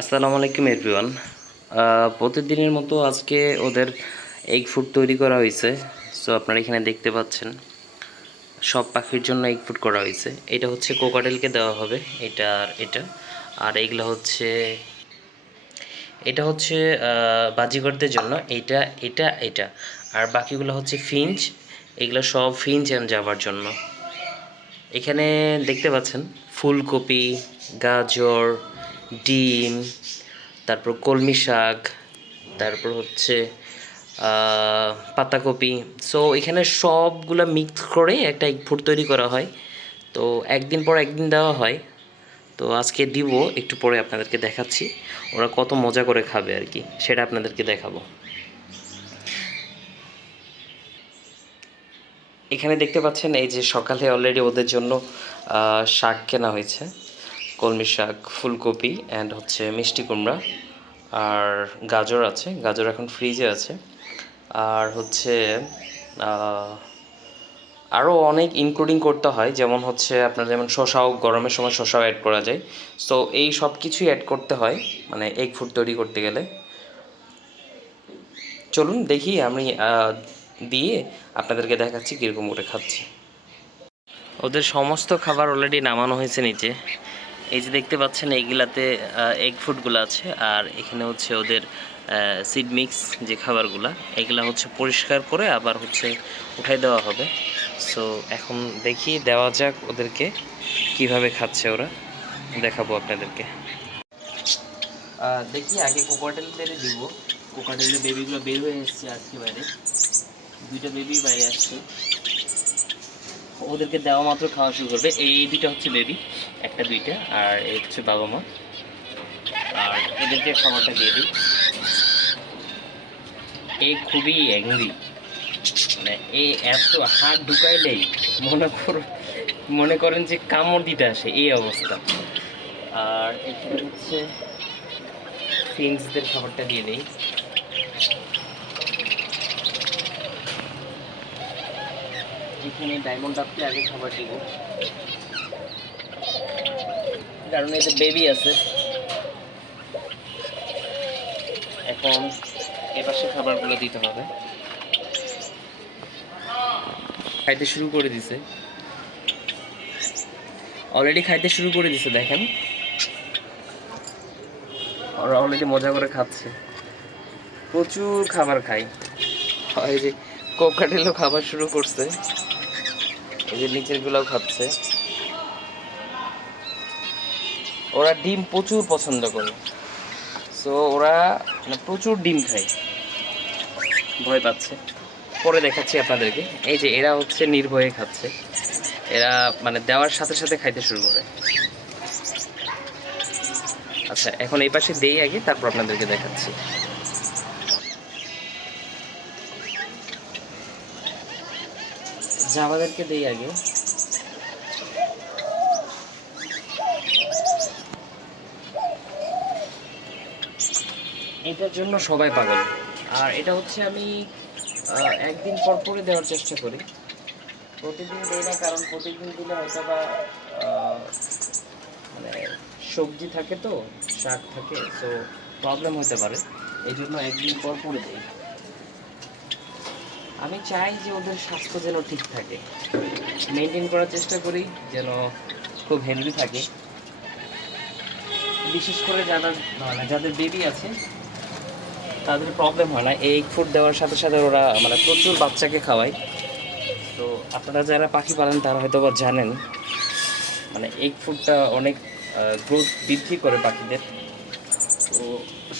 আসসালামু আলাইকুম এভরিওয়ান। প্রতিদিনের মতো আজকে ওদের এগ ফুড তৈরি করা হয়েছে। সো আপনারা এখানে দেখতে পাচ্ছেন সব পাখির জন্য এগ ফুড করা হয়েছে। এটা হচ্ছে কোকাটেলকে দেওয়া হবে, এটা আর এটা। আর এগুলো হচ্ছে, এটা হচ্ছে বাজিগরদের জন্য, এটা এটা এটা। আর বাকিগুলো হচ্ছে ফিঞ্চ, এগুলো সব ফিঞ্চ অ্যান্ড যাবার জন্য। এখানে দেখতে পাচ্ছেন ফুলকপি, গাজর, ডিম, তারপর কলমি শাক, তারপর হচ্ছে পাতাকপি। সো এখানে সবগুলা মিক্স করে একটা এগ ফুড তৈরি করা হয়। তো একদিন পর একদিন দেওয়া হয়। তো আজকে দিব, একটু পরে আপনাদেরকে দেখাচ্ছি ওরা কত মজা করে খাবে আর কি, সেটা আপনাদেরকে দেখাবো। এখানে দেখতে পাচ্ছেন এই যে সকালে অলরেডি ওদের জন্য শাক কেনা হয়েছে, কলমি শাক, ফুলকপি অ্যান্ড হচ্ছে মিষ্টি কুমড়া, আর গাজর আছে, গাজর এখন ফ্রিজে আছে। আর হচ্ছে আরও অনেক ইনক্লুডিং করতে হয়, যেমন হচ্ছে আপনার যেমন শসাও, গরমের সময় শসাও অ্যাড করা যায়। সো এই সব কিছুই অ্যাড করতে হয় মানে এগ ফুড তৈরি করতে গেলে। চলুন দেখি আমি দিয়ে আপনাদেরকে দেখাচ্ছি কীরকম করে খাচ্ছি। ওদের সমস্ত খাবার অলরেডি নামানো হয়েছে নিচে। এই যে দেখতে পাচ্ছেন এইগুলাতে এগ ফুডগুলো আছে, আর এখানে হচ্ছে ওদের সিড মিক্স যে খাবারগুলো, এগুলা হচ্ছে পরিষ্কার করে আবার হচ্ছে উঠাই দেওয়া হবে। সো এখন দেখি দেওয়া যাক ওদেরকে কিভাবে খাচ্ছে ওরা, দেখাবো আপনাদেরকে। দেখি আগে কোকাটেলদের দিব। কোকাটেলের বেবিগুলো বের হয়ে এসছে আজকে বাইরে, দুইটা বেবি বাইরে আসছে। ওদেরকে দেওয়া মাত্র খাওয়া শুরু করবে। এই দুইটা হচ্ছে বেবি, একটা দুইটা, আর এই হচ্ছে বাবা মা। আর এদেরকে খাবারটা দিয়ে দিই। এই খুবই অ্যাংরি, মানে এই এত হাত ঢুকাইলেই মনে করেন যে কামড় দিতে আসে, এই অবস্থা। আর এখানে হচ্ছে ফিন্সদের খাবারটা দিয়ে দিই। এখানে ডায়মন্ড আপকে আগে খাবার দিব, কারণ এতে বেবি আছে। এখন এপাশে খাবারগুলো দিতে হবে। খাইতে শুরু করে দিছে, অলরেডি খাইতে শুরু করে দিছে, দেখেন ওরা অলরেডি মজা করে খাচ্ছে, প্রচুর খাবার খায়। এই যে কোকাটেলও খাবার শুরু করছে, এই যে নিচের গুলাও খাচ্ছে। ওরা ডিম প্রচুর পছন্দ করে, সো ওরা মানে প্রচুর ডিম খায়, ভয় পাচ্ছে। পরে দেখাচ্ছি আপনাদেরকে। এই যে এরা হচ্ছে নির্ভয়ে খাচ্ছে, এরা মানে দেওয়ার সাথে সাথে খাইতে শুরু করে। আচ্ছা এখন এই পাশে দেই আগে, তারপর আপনাদেরকে দেখাচ্ছি। জামাদেরকে দেই আগে। এটার জন্য সবাই পাগল। আর এটা হচ্ছে আমি একদিন পর পরে দেওয়ার চেষ্টা করি, প্রতিদিন দেই না, কারণ প্রতিদিন দিলে হয়তো বা মানে সবজি থাকে, তো শাক থাকে, সো প্রবলেম হতে পারে। এই জন্য একদিন পর পরে দিই। আমি চাই যে ওদের স্বাস্থ্য যেন ঠিক থাকে, মেনটেন করার চেষ্টা করি যেন খুব হেলদি থাকে। বিশেষ করে যারা মানে যাদের বেবি আছে তাদের প্রবলেম হয় না, এই ফুড দেওয়ার সাথে সাথে ওরা মানে প্রচুর বাচ্চাকে খাওয়ায়। তো আপনারা যারা পাখি পালেন তারা হয়তো বা জানেন, মানে এগ ফুডটা অনেক গ্রোথ বৃদ্ধি করে পাখিদের। তো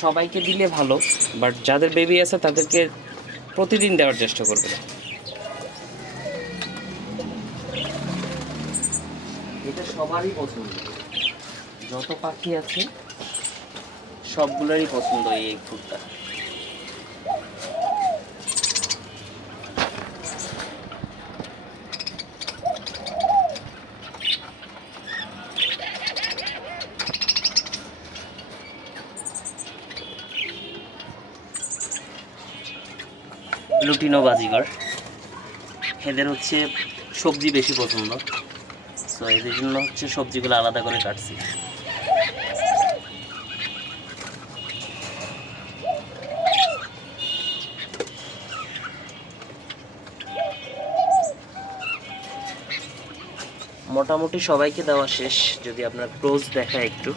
সবাইকে দিলে ভালো, বাট যাদের বেবি আছে তাদেরকে প্রতিদিন দেওয়ার চেষ্টা করবে। এটা সবারই পছন্দ, যত পাখি আছে সবগুলোরই পছন্দ এই এগ ফুডটা। লুটিনো বাজিগর, এদের হচ্ছে সবজি বেশি পছন্দ, তো এদের জন্য হচ্ছে সবজিগুলো আলাদা করে কাটছি। মোটামুটি সবাইকে দেওয়া শেষ। যদি আপনার ক্লোজ দেখায় একটু,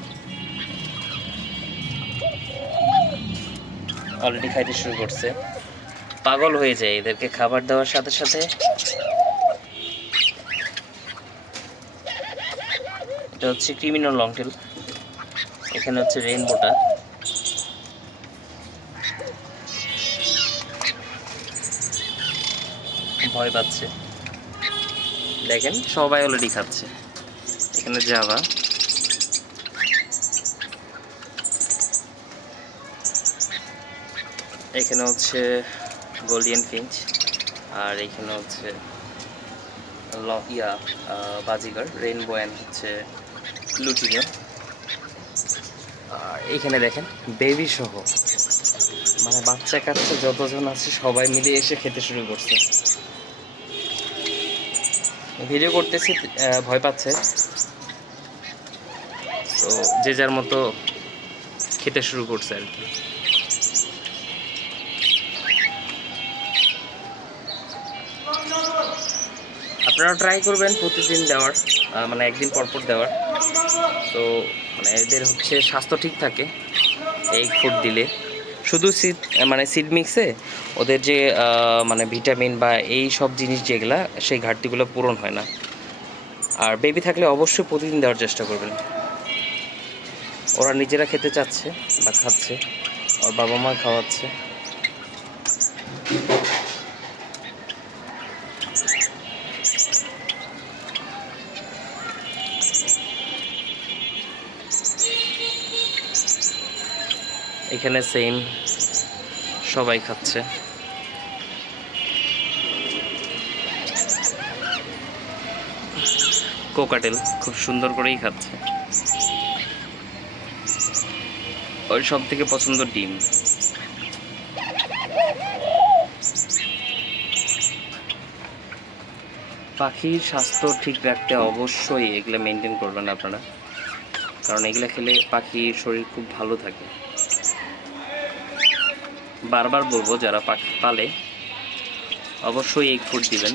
অলরেডি খাইতে শুরু করছে। পাগল হয়ে যায় এদেরকে খাবার দেওয়ার সাথে সাথে। এটা হচ্ছে ক্রিমিনাল লংটেল, এখানে হচ্ছে রেইনবোটা। ভয় পাচ্ছে, দেখেন সবাই অলরেডি খাচ্ছে। এখানে জাভা, এখানে হচ্ছে গোল্ডিয়ান ফিঞ্চ, আর এখানে হচ্ছে বাজিগার রেইনবো অ্যান্ড হচ্ছে লুটিনো। আর এখানে দেখেন বেবি সহ, মানে বাচ্চা কাচ্চা যতজন আছে সবাই মিলে এসে খেতে শুরু করছে। ভিডিও করতেছি, ভয় পাচ্ছে, তো যে যার মতো খেতে শুরু করছে আর কি। আপনারা ট্রাই করবেন প্রতিদিন দেওয়ার, মানে একদিন পরপর দেওয়ার। তো মানে এদের হচ্ছে স্বাস্থ্য ঠিক থাকে এগ ফুড দিলে। শুধু সিড মিক্সে ওদের যে মানে ভিটামিন বা এই সব জিনিস যেগুলা, সেই ঘাটতিগুলো পূরণ হয় না। আর বেবি থাকলে অবশ্যই প্রতিদিন দেওয়ার চেষ্টা করবেন। ওরা নিজেরা খেতে চাচ্ছে বা খাচ্ছে, ওর বাবা মা খাওয়াচ্ছে। এখানে সেম সবাই খাচ্ছে। কোকাটেল খুব সুন্দর করেই খাচ্ছে। ওর সব থেকে পছন্দ ডিম। পাখির স্বাস্থ্য ঠিক রাখতে অবশ্যই এগুলো মেনটেন করবেন আপনারা, কারণ এগুলো খেলে পাখির শরীর খুব ভালো থাকে। বারবার বলবো, যারা পাখি পালে অবশ্যই এগ ফুড দিবেন,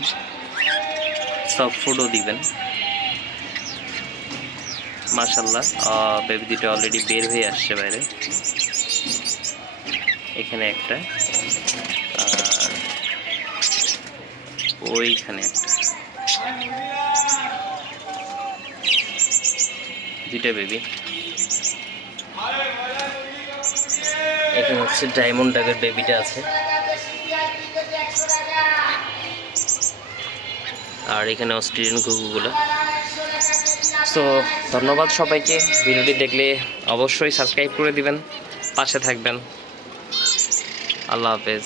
সফট ফুডও দিবেন। মাশাআল্লাহ, বেবি দুটো অলরেডি বের হয়ে আসছে বাইরে। এখানে একটা, আর ওইখানে একটা, দুইটা বেবি। এখানে হচ্ছে ডায়মন্ড ডাবের বেবিটা আছে, আর এখানে অস্ট্রেলিয়ান ঘুঘুগুলো। তো ধন্যবাদ সবাইকে। ভিডিওটি দেখলে অবশ্যই সাবস্ক্রাইব করে দিবেন, পাশে থাকবেন। আল্লাহ হাফেজ।